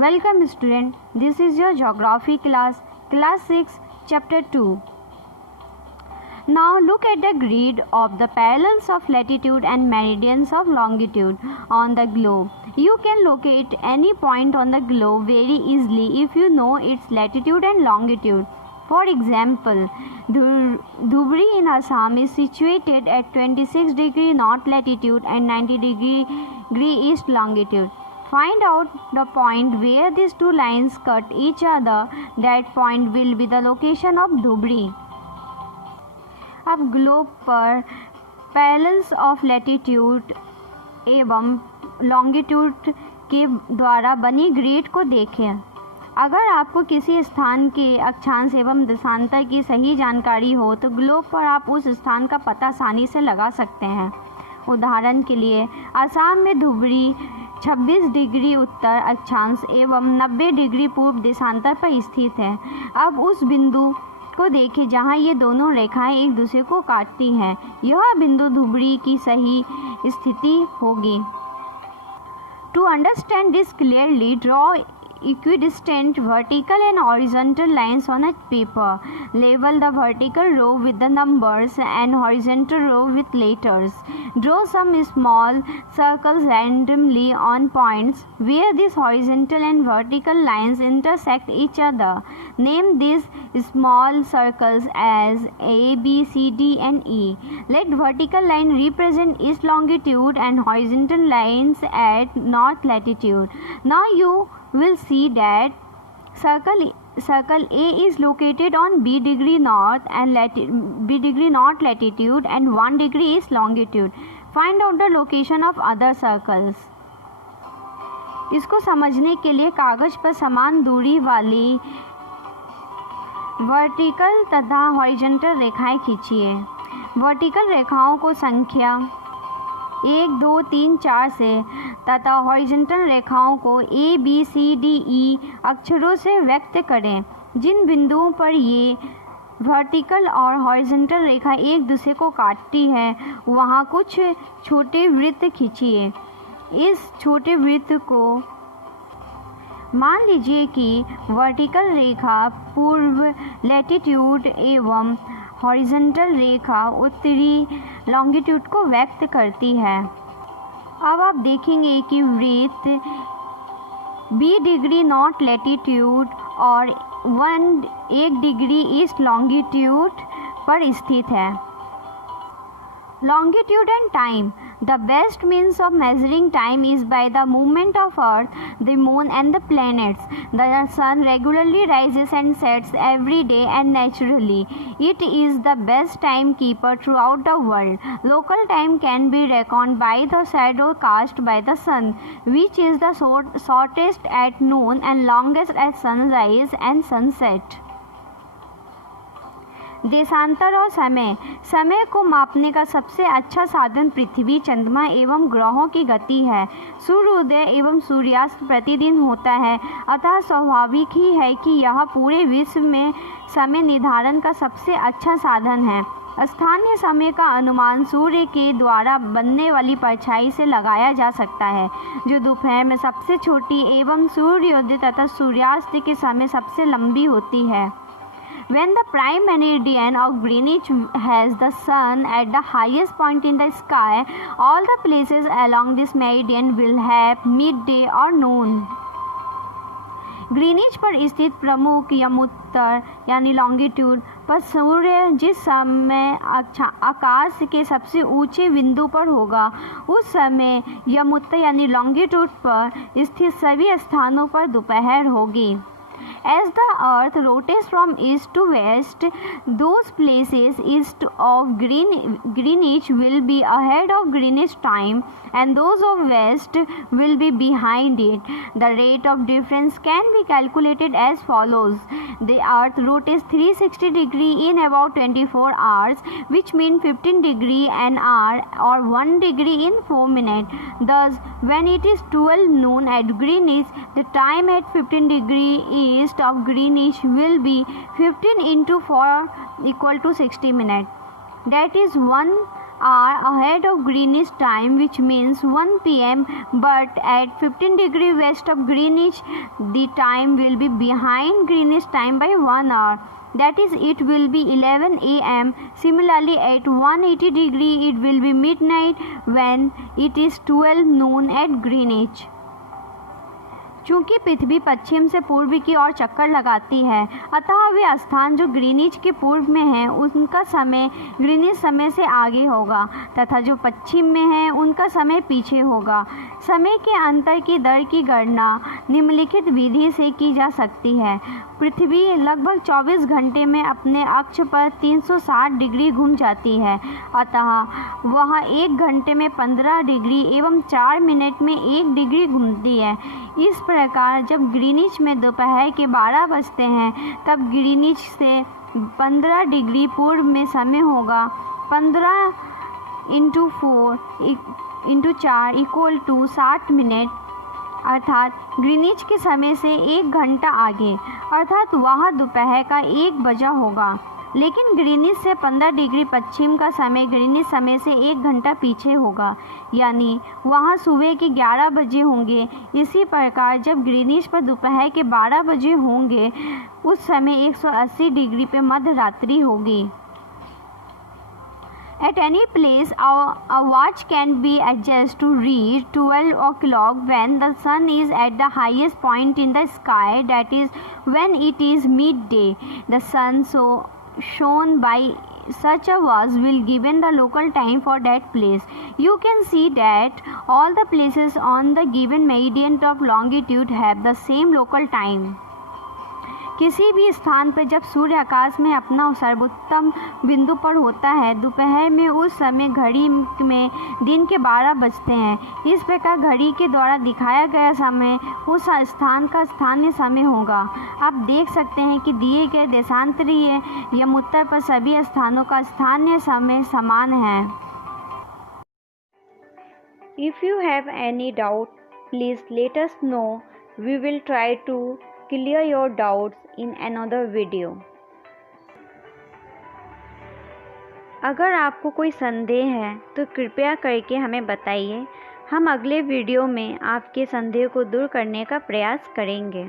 Welcome student, this is your geography class 6, chapter 2. Now look at the grid of the parallels of latitude and meridians of longitude on the globe. You can locate any point on the globe very easily if you know its latitude and longitude. For example, Dhubri in Assam is situated at 26 degree north latitude and 90 degree east longitude. Find out the point where these two lines cut each other. That point will be the location of Dhubri. अब globe पर parallels of latitude एवं longitude के द्वारा बनी grid को देखें। अगर आपको किसी स्थान के अक्षांश एवं देशांतर की सही जानकारी हो तो ग्लोब पर आप उस स्थान का पता आसानी से लगा सकते हैं। उदाहरण के लिए असम में धुबरी 26 डिग्री उत्तर अक्षांश एवं 90 डिग्री पूर्व देशांतर पर स्थित है। अब उस बिंदु को देखें जहां ये दोनों रेखाएं एक दूसरे को काटती हैं। यह बिंदु धुबरी की सही स्थिति होगी। To understand this clearly draw equidistant vertical and horizontal lines on a paper. Label the vertical row with the numbers and horizontal row with letters. Draw some small circles randomly on points where these horizontal and vertical lines intersect each other. Name these small circles as A, B, C, D and E. Let vertical line represent east longitude and horizontal lines at north latitude. Now you will see that circle A is located on B degree north latitude and 1 degree east longitude. Find out the location of other circles. इसको समझने के लिए कागज पर समान दूरी वाली vertical तथा हॉरिजॉन्टल रेखाएं खींचिए। वर्टिकल रेखाओं को संख्या 1, 2, 3, 4 से तथा हॉरिजॉन्टल रेखाओं को A, B, C, D, E अक्षरों से व्यक्त करें। जिन बिंदुओं पर ये वर्टिकल और हॉरिजॉन्टल रेखा एक दूसरे को काटती है वहाँ कुछ छोटे वृत्त खींचिए। इस छोटे वृत्त को मान लीजिए कि वर्टिकल रेखा पूर्व लैटिट्यूड एवं हॉरिजॉन्टल रेखा उत्तरी लॉन्गिट्यूड को व्यक्त करती है। अब आप देखेंगे कि वृत्त B डिग्री नॉर्थ लैटिट्यूड और 1 डिग्री ईस्ट लॉन्गिट्यूड पर स्थित है। Longitude and time. The best means of measuring time is by the movement of Earth, the Moon and the planets. The Sun regularly rises and sets every day and naturally. It is the best timekeeper throughout the world. Local time can be reckoned by the shadow cast by the Sun, which is the shortest at noon and longest at sunrise and sunset. देशांतर और समय को मापने का सबसे अच्छा साधन पृथ्वी, चंद्रमा एवं ग्रहों की गति है। सूर्योदय एवं सूर्यास्त प्रतिदिन होता है, अतः स्वाभाविक ही है कि यह पूरे विश्व में समय निर्धारण का सबसे अच्छा साधन है। स्थानीय समय का अनुमान सूर्य के द्वारा बनने वाली परछाई से लगाया जा सकता है, जो दोपहर में सबसे छोटी एवं सूर्योदय तथा सूर्यास्त के समय सबसे लंबी होती है। When the prime meridian of Greenwich has the sun at the highest point in the sky, all the places along this meridian will have midday or noon. Greenwich पर स्थित प्रमुख यमोत्तर यानी लॉन्गिट्यूड पर सूर्य जिस समय आकाश के सबसे ऊंचे बिंदु पर होगा उस समय यमोत्तर यानी लॉन्गिट्यूड पर स्थित सभी स्थानों पर दोपहर होगी। As the earth rotates from east to west, those places east of Greenwich will be ahead of Greenwich time and those of west will be behind it. The rate of difference can be calculated as follows. The earth rotates 360 degree in about 24 hours, which means 15 degree an hour or 1 degree in 4 minutes. Thus, when it is 12 noon at Greenwich, the time at 15 degree east of Greenwich will be 15 into 4 equal to 60 minutes. That is 1 are ahead of Greenwich time, which means 1 p.m. But at 15 degrees west of Greenwich, the time will be behind Greenwich time by 1 hour. That is, it will be 11 a.m. Similarly, at 180 degree, it will be midnight when it is 12 noon at Greenwich. चूँकि पृथ्वी पश्चिम से पूर्व की ओर चक्कर लगाती है, अतः वे स्थान जो ग्रीनिच के पूर्व में हैं उनका समय ग्रीनिच समय से आगे होगा तथा जो पश्चिम में हैं उनका समय पीछे होगा। समय के अंतर की दर की गणना निम्नलिखित विधि से की जा सकती है। पृथ्वी लगभग 24 घंटे में अपने अक्ष पर 360 डिग्री घूम जाती है, अतः वह 1 घंटे में 15 डिग्री एवं 4 मिनट में 1 डिग्री घूमती है। इस प्रकार जब ग्रीनिच में दोपहर के 12 बजते हैं तब ग्रीनिच से 15 डिग्री पूर्व में समय होगा 15 × 4 × 4 = 60 मिनट, अर्थात ग्रीनिच के समय से 1 घंटा आगे, अर्थात वह दोपहर का 1 बजा होगा। लेकिन ग्रीनिच से 15 डिग्री पश्चिम का समय ग्रीनिच समय से 1 घंटा पीछे होगा, यानी वहाँ सुबह के 11 बजे होंगे। इसी प्रकार जब ग्रीनिच पर दोपहर के 12 बजे होंगे उस समय 180 डिग्री पे मध्य रात्रि होगी। At any place, a watch can be adjusted to read 12 o'clock when the sun is at the highest point in the sky, that is, when it is midday. The sun shown by such a watch will given the local time for that place. You can see that all the places on the given meridian of longitude have the same local time. किसी भी स्थान पर जब सूर्य आकाश में अपना सर्वोत्तम बिंदु पर होता है दोपहर में, उस समय घड़ी में दिन के 12 बजते हैं। इस प्रकार घड़ी के द्वारा दिखाया गया समय उस स्थान का स्थानीय समय होगा। आप देख सकते हैं कि दिए गए देशांतरीय यमोत्तर पर सभी स्थानों का स्थानीय समय समान है। If you have any doubt, please let us know. We will try to clear your doubts in another video. अगर आपको कोई संदेह है तो कृपया करके हमें बताइए। हम अगले वीडियो में आपके संदेह को दूर करने का प्रयास करेंगे।